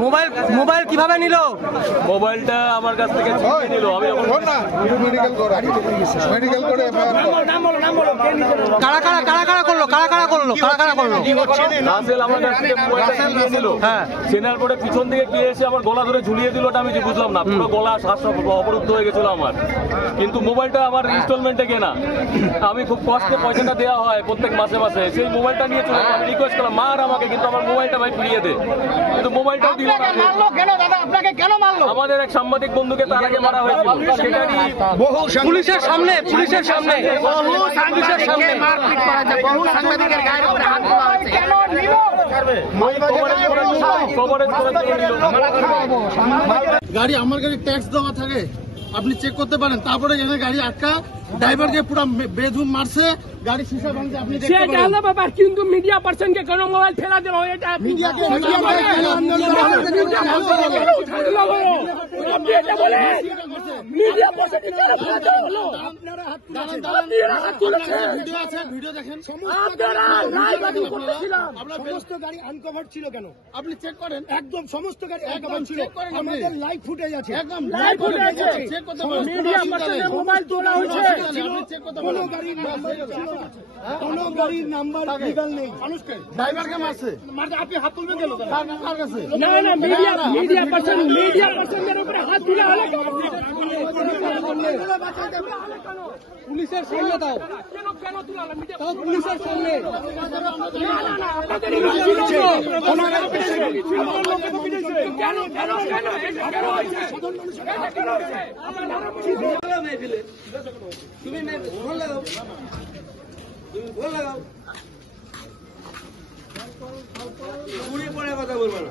Mobile কিভাবে নিল? মোবাইলটা আমার কাছ থেকে ছিনিয়ে নিল। আমি কারা করলো? রাসেল আমার কাছ থেকে মোবাইলটা ছিনিয়ে নিল। হ্যাঁ, চেনার পরে পিছন থেকে কে এসে আমার গলা ধরে ঝুলিয়ে দিল, ওটা আমি বুঝলাম না। পুরো গলা শ্বাস অবরুদ্ধ হয়ে গেছিল আমার। কিন্তু মোবাইলটা আমার ইনস্টলমেন্টে কেনা, আমি খুব কষ্টে পয়সাটা দেওয়া হয় প্রত্যেক মাসে মাসে। সেই মোবাইলটা নিয়ে চলে আমি রিকোয়েস্ট করলাম, মার আমাকে, কিন্তু আমার মোবাইলটা ভাই ফিরিয়ে দে। কিন্তু মোবাইলটাও দিল না। আমাদের এক সাংবাদিক বন্ধুকে তার আগে মারা হয়েছিল, সেটারই পুলিশের সামনে গাড়ি আমার গাড়ি ট্যাক্স দেওয়া থাকে, আপনি চেক করতে পারেন। তারপরে এখানে গাড়ি আটকা, ড্রাইভারকে পুরো বেধুম মারছে, গাড়ি সিসা ভাঙছে, আপনি দেখতে পারেন। ব্যাপার, কিন্তু মিডিয়া পার্সনকে কেন মোবাইল ফেলা দেওয়া হয়? এটা মিডিয়াকে ভিডিও দেখেন, সমস্ত গাড়ি আনকভার ছিল কেন আপনি চেক করেন। একদম সমস্ত গাড়ি আনকভার ছিল, আমাদের লাইভ ফুটেজ আছে, একদম লাইভ ফুটেজ আছে, চেক করতে পারেন। মিডিয়া পার্সনের মোবাইল তোলা হয়েছে, কোনো গাড়ির নাম্বার ছিল না, কোনো গাড়ির নাম্বার লিগ্যাল নেই। মানুষকে ড্রাইভারকে মারছে, আপনি হাত তুলবেন কেন? কার কাছে? না মিডিয়া পার্সনের উপরে হাত তুলে হলো পুলিশের সামনে, তাও পুলিশের সামনে তুমি ফোন লাগাও, কথা বলবো না।